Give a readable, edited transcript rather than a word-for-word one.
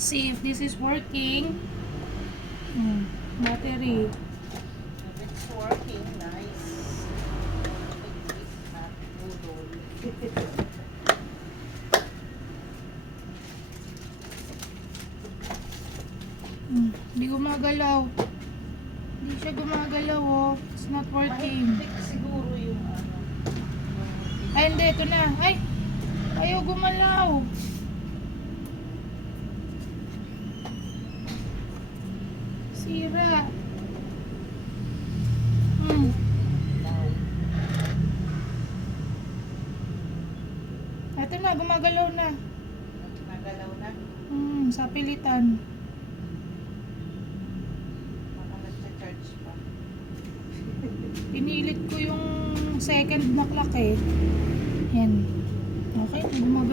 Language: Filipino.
see if this is working. Battery. If it's working, nice. It's not noodle. Hindi gumagalaw. Hindi siya gumagalaw, oh. It's not working. Mahigpit siguro yung ano. Ay, hindi. Ito na. Ay! Ayaw gumalaw. Sira. Ito na, gumagalaw na. Nagalaw na. Sa pilitan. Baka nagcha-charge pa. Pinilit ko yung second na clock eh. Yan. Okay, gumagalaw.